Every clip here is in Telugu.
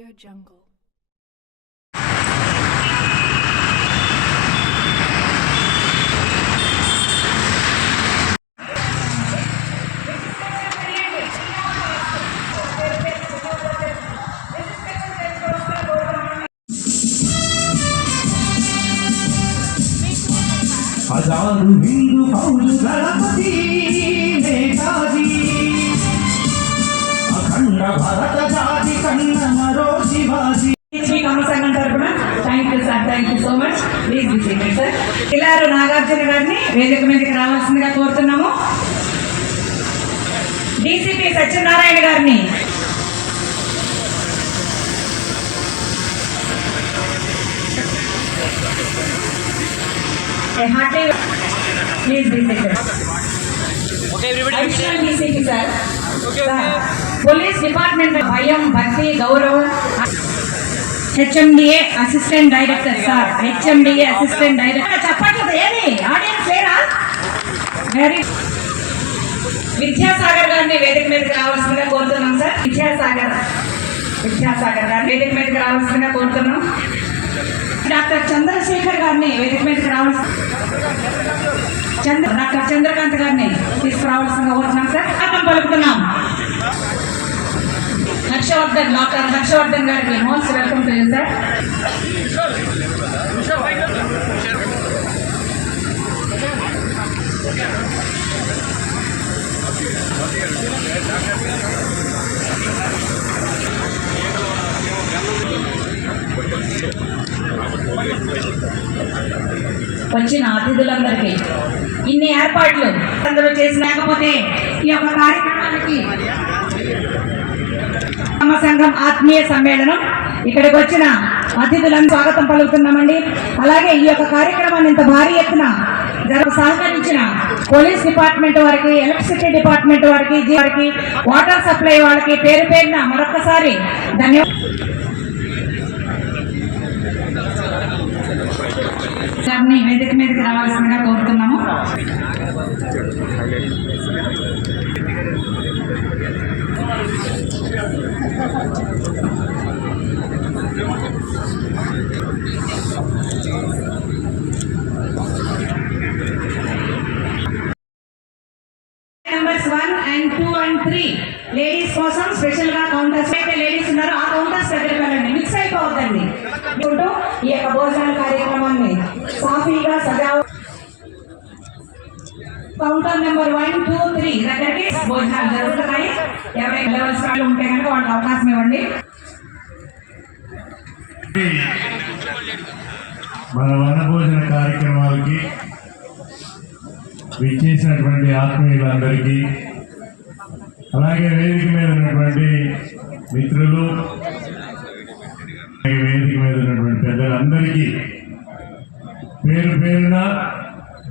Audio Jungle. అఖండ భారత ఇలారు నాగార్జున గారిని వేదిక మీదకి రావాల్సిందిగా కోరుతున్నాము డీసీపీ సత్యనారాయణ గారిని please DCP sir, police department భయం భక్తి గౌరవం. HMDA assistant director sir HMDA assistant director. చెప్పట్లేదు ఏమి? ఆడియన్స్ లేరా? వెరీ విద్యాసాగర్ గారిని వేదిక మీదకి రావాల్సిందిగా కోరుతున్నాం సార్. విద్యాసాగర్ విద్యాసాగర్ గారిని వేదిక మీదకి రావాల్సిందిగా కోరుతున్నాం. డాక్టర్ చంద్రశేఖర్ గారిని వేదిక మీదకి రావాల్సి చంద్ర డాక్టర్ చంద్రకాంత్ గారిని తీసుకురావాల్సిందిగా కోరుతున్నాం సార్. పలుకుతున్నాం. హర్షవర్ధన్ డాక్టర్ హర్షవర్ధన్ గారికి మోస్ట్ వెల్కమ్ టు సార్ వచ్చిన అతిథులందరికీ ఇన్ని ఏర్పాట్లు అందరూ చేసి లేకపోతే ఈ యొక్క కార్యక్రమానికి సంఘం ఆత్మీయ సమ్మేళనం. ఇక్కడికి వచ్చిన అతిథులను స్వాగతం పలుకుతున్నామండి. అలాగే ఈ యొక్క కార్యక్రమాన్ని ఇంత భారీ ఎత్తున సహకరించిన పోలీస్ డిపార్ట్మెంట్ వారికి ఎలక్ట్రిసిటీ డిపార్ట్మెంట్ వారికి జీ వారికి వాటర్ సప్లై వాళ్ళకి పేరు పేరున మరొకసారి ధన్యవాదాలు వేదిక మీదకి రావాల్సిందిగా కోరుతున్నాము numbers one and two and three ladies కోసం స్పెషల్గా కౌంటర్స్ అయితే లేడీస్ ఉన్నారో. ఆ కౌంటర్స్ దగ్గరికి వెళ్ళండి. మిక్స్ అయిపోవద్దండి. ఈ యొక్క భోజనాల కార్యక్రమాన్ని counter number one two three దగ్గరికి భోజనాలు జరుగుతున్నాయి ఎవరైనా లెవెల్స్ వాళ్ళు ఉంటే కనుక వాళ్ళకి అవకాశం ఇవ్వండి. మన వనభోజన కార్యక్రమాలకి విచ్చేసినటువంటి ఆత్మీయులందరికీ అలాగే వేదిక మీద ఉన్నటువంటి మిత్రులు వేదిక మీద ఉన్నటువంటి పెద్దలందరికీ పేరు పేరున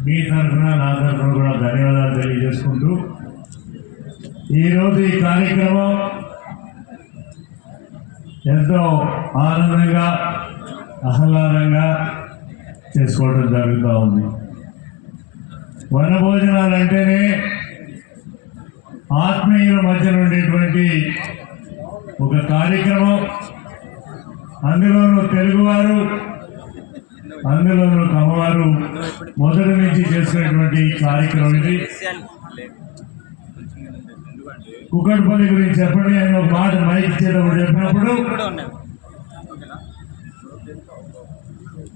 మీ తరఫున నా తరఫున కూడా ధన్యవాదాలు తెలియజేసుకుంటూ ఈరోజు ఈ కార్యక్రమం ఎంతో ఆనందంగా ఆహ్లాదంగా చేసుకోవడం జరుగుతూ ఉంది. వనభోజనాలు అంటేనే ఆత్మీయుల మధ్య ఉండేటువంటి ఒక కార్యక్రమం. అందులోనూ తెలుగువారు అందులో అమ్మవారు మొదటి నుంచి చేసినటువంటి కార్యక్రమం ఇది. కుక్కడపల్లి గురించి చెప్పండి ఆయన ఒక మాట మైక్ చేయడం చెప్పినప్పుడు.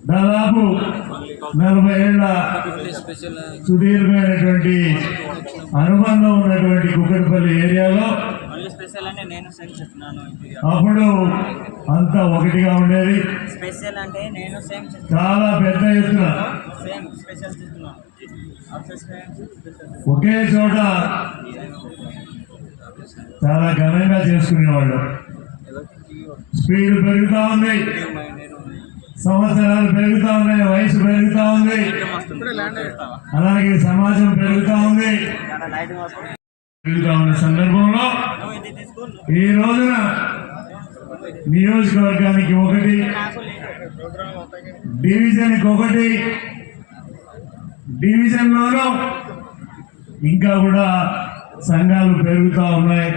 దాదాపు నలభై ఏళ్ళ సుదీర్ఘమైనటువంటి అనుబంధం ఉన్నటువంటి కుక్కడపల్లి ఏరియాలో స్పెషల్ నేను సేమ్ చెప్తున్నాను. అప్పుడు అంతా ఒకటిగా ఉండేది. స్పెషల్ అంటే నేను సేమ్ చాలా పెద్ద ఎత్తున. సేమ్ స్పెషల్ చెప్తున్నాను. ఒకే చోట చాలా ఘనంగా చేసుకునేవాళ్ళు. స్పీడ్ పెరుగుతూ ఉంది. సంవత్సరాలు పెరుగుతూ ఉన్నాయి. వయసు పెరుగుతూ ఉంది. అలాగే సమాజం పెరుగుతూ ఉంది. ఉన్న సందర్భంలో ఈ రోజున నియోజకవర్గానికి ఒకటి డివిజన్కి ఒకటి డివిజన్లోనూ ఇంకా కూడా సంఘాలు పెరుగుతూ ఉన్నాయి.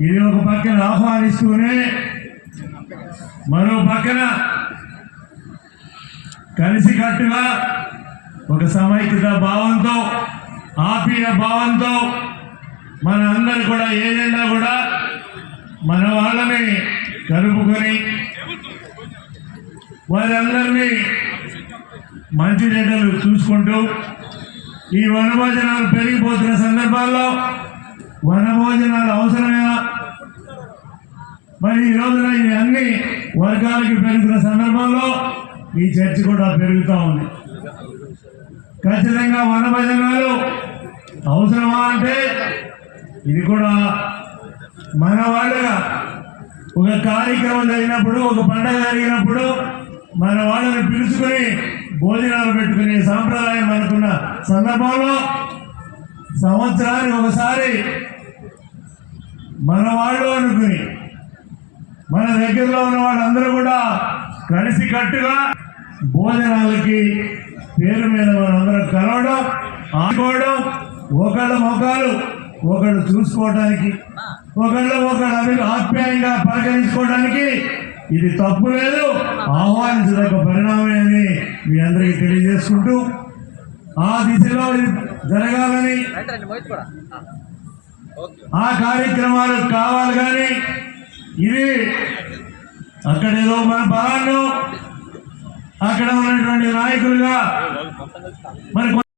ఇది ఒక పక్కన ఆహ్వానిస్తూనే మరో పక్కన కలిసికట్టుగా ఒక సమైక్యత భావంతో ఆపీయ భావంతో మన అందరు కూడా ఏదైనా కూడా మన వాళ్ళని కలుపుకొని వారందరినీ మంచి చెడ్డలు చూసుకుంటూ ఈ వనభోజనాలు పెరిగిపోతున్న సందర్భాల్లో వనభోజనాలు అవసరమేనా? మరి ఈ రోజున ఇవి అన్ని వర్గాలకి పెరుగుతున్న సందర్భంలో ఈ చర్చ కూడా పెరుగుతూ ఉంది. ఖచ్చితంగా వనభజనాలు అవసరమా అంటే ఇది కూడా మన వాళ్ళగా ఒక కార్యక్రమం జరిగినప్పుడు ఒక పండగ జరిగినప్పుడు మన వాళ్ళని పిలుచుకొని భోజనాలు పెట్టుకునే సాంప్రదాయం అనుకున్న సందర్భంలో సంవత్సరానికి ఒకసారి మన వాళ్ళు అనుకుని మన దగ్గరలో ఉన్న వాళ్ళందరూ కూడా కలిసి కట్టుగా భోజనాలకి పేరు మీద మనందరం కలవడం ఆడుకోవడం ఒకళ్ళ మొఖాలు ఒకళ్ళు చూసుకోవడానికి ఒకళ్ళు ఒకళ్ళు ఆప్యాయంగా పలకరించుకోవడానికి ఇది తప్పు లేదు. ఆహ్వానించదగ్గ పరిణామమే అని మీ అందరికీ తెలియజేసుకుంటూ ఆ దిశలో జరగాలని ఆ. కార్యక్రమాలు కావాలి కానీ ఇది అక్కడేదో మన బలాన్ని అక్కడ ఉన్నటువంటి నాయకులుగా మరి